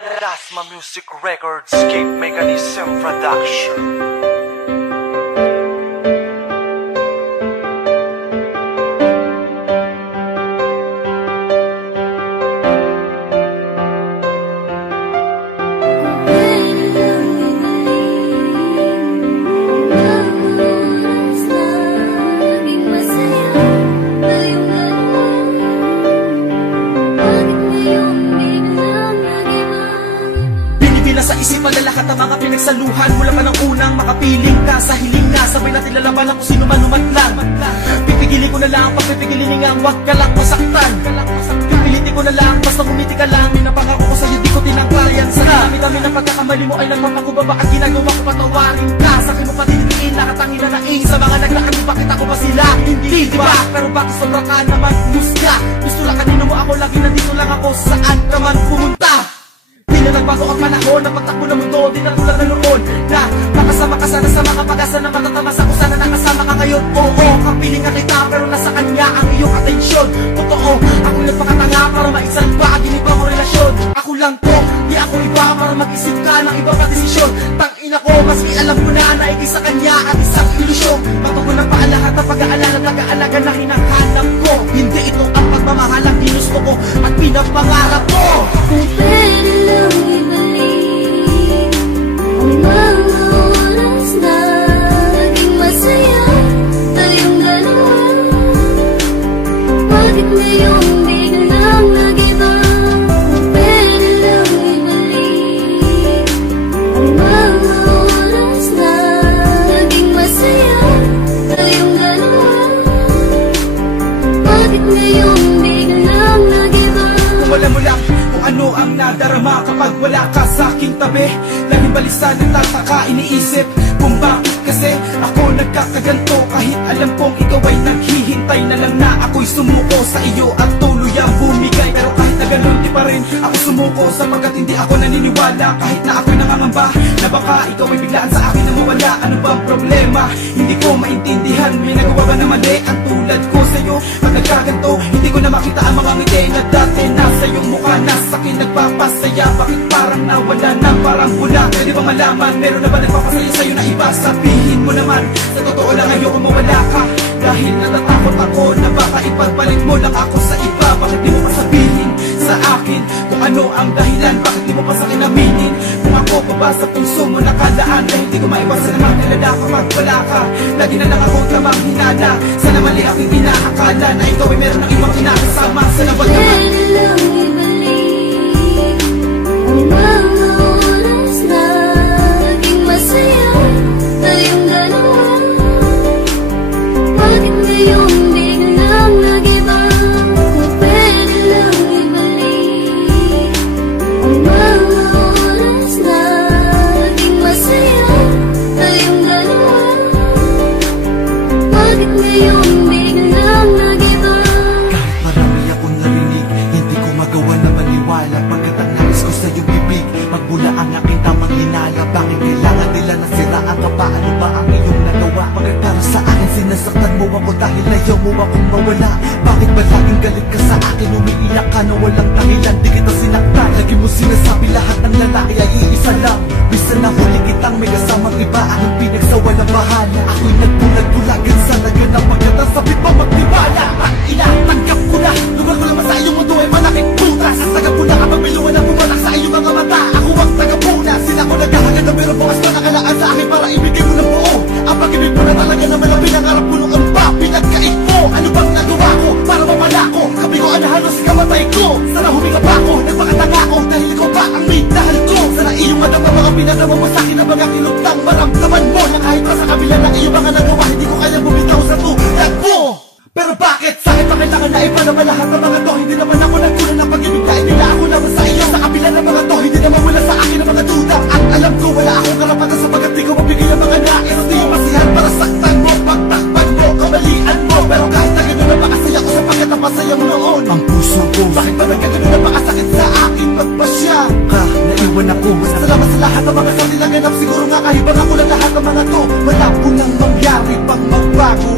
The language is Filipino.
Dasma Music Records, Escape Mechanism Production. Sa isipan na lahat ng mga pinagsaluhan mula pa ng unang makapiling ka sa hiling na sabay natin lalaban kung sino man umatlan. Pipigilin ko na lang ang pagpipigilin nga wag ka lang masaktan. Pipilitin ko na lang basta umiti ka lang. Pinapangako ko sa'yo di ko tinangklayan. Sa dami-dami ng pagkakamali mo ay nagpapakubaba at ginagawa ko patawarin ka. Sa akin mo patitiin lahat ang hinanaing sa mga naglaan mo bakit ako ba sila? Hindi diba? Pero bakit sobra ka naman musga? Gusto lang kanino mo ako lagi nandito lang ako saan ka man pumunta. Di na nagbago ang panahon na pagtakbo ng mundo. Di na tulad na noon na makasama ka sana sa mga pag-asa na matatamasa kung sana nakasama ka ngayon. Oo, kapiling ka kita pero nasa kanya ang iyong atensyon. Totoo, ako nagpakatanga para maisan pa ang ginibang mo relasyon. Ako lang to, di ako iba para mag-isip ka ng iba pa desisyon. Tangina ko, maski alam ko na naigay sa kanya at isang ilusyon. Matugon ng paalahat ng pag-aalala, nag-aalaga na hinahanap ko. Hindi ito ang pagmamahal ang ginusto ko at pinapangarap ko. Kung pwede lang ibalik ang mga oras na naging masaya tayong dalawa. Bakit ngayong biglang nag-iba? Kung pwede lang ibalik ang mga oras na naging masaya tayong dalawa. Bakit ngayong biglang nag-iba? Kung wala mo lang ano ang nadarama kapag wala ka sa aking tabi. Laging balisa nagtataka, iniisip kung bakit kasi ako nagkakaganto. Kahit alam kong ikaw ay naghihintay na lang na ako'y sumuko sa iyo at tuluyang bumigay. Pero kahit na ganun di pa rin ako sumuko sapagkat hindi ako naniniwala. Kahit na ako'y nangangamba na baka ikaw ay biglaan sa akin na mawala. Ano bang problema? Hindi ko maintindihan. May nagawa ba na mali ang tulad ko sa'yo? Pag nagkaganto, hindi ko na makita ang mga ngiti na dati nasa iyong mukha. Nasa akin nagpapasaya, bakit parang nawala na parang wala? Pwede ba malaman, meron na ba nagpapasaya sa'yo na iba? Sabihin mo naman, sa totoo lang ayoko mawala ka. Dahil natatakot ako na baka ipagbalik mo lang ako sa iba. Bakit di mo pa sabihin sa akin kung ano ang dahilan? Bakit di mo pa sa akin aminin kung ako pa ba sa puso mo nakalaan? Dahil di ko maiwasan naman nilala kapag wala ka. Lagi na lang akong tamang hinala. Sana mali aking inaakala na ikaw ay meron ng ibang kinakasama. Sana ba naman pwede lang ibalik ang mga oras na naging masaya tayong dalawa. Bakit ngayong biglang nag-iba? Kung pwede lang ibalik ang mga oras na naging masaya tayong dalawa. Bakit ngayong biglang nag-iba? Kahit marami akong narinig, hindi ko magawa na maniwala. Pagkat ang nais ko sa iyong bibig, magbula ang aking tamang hinala. Bakit kailangan nila nasiraan ka pa? Ano ba ang iyong nagawa? Bakit para sa akin sinasaktan mo ako dahil ayaw mo akong mawala? Bakit ba laging galit ka sa akin? Umiiyak ka na walang dahilan, di kita sinaktan. Lagi mo sinasabi lahat ng lalaki ay iisa lang. Bisa na huli kitang may kasamang iba. Anong pinagsawa na bahala? Ako'y nagbulag-bulagan sa naganap pagkatasabit mo magtiwala. Ang ina, tanggap ko na. Lugar ko naman sa iyong mundo ay malaking putas. Ang tagapuna kapag may luwan na bumalak sa iyong mga mata. Ako ang tagapuna, sila ko naghahagad na meron bukas na nakalaan sa akin para ibigay mo ng buo. Ang pag-ibig mo na talaga na malapit pinangarap ko nung amba. Pinagkait mo, ano bang nagawa ko para mawala ko? Kabigoan na halos ikamatay ko. Sana huminga pa ako, nagpakatanga ko dahil ikaw pa ang may dahil ko. Sana iyong madam na mga pinagawa mo sa akin na mga kilutang maramdaman mo na kahit pa sa kabila na iyong mga nagawa, hindi ko kaya bumitaw sa tulad mo. Pero bakit? Sa akin pa kailangan na ipanama lahat ng mga to? Hindi naman ako nagkulang ng pag-ibig kahit nila ako naman sa iyo. Sa kabila ng mga to, hindi naman wala sa akin ang mga duda. At alam ko wala akong karapatan sapagkat di ko mabigay ang mga nais. Di yung masihan para saktan mo, pagtakpan mo, kamalian mo. Pero kahit na gano'n na makasaya ko sapagkat ang masaya mo noon. Ang puso ko, bakit ba nagkagano na makasakit sa akin? Magpasya ka, naiwan ako. Salamat sa lahat ng mga kanilang ganap. Siguro nga kahibang ako lang lahat ng mga to. Wala po nang mangyari pang magbago.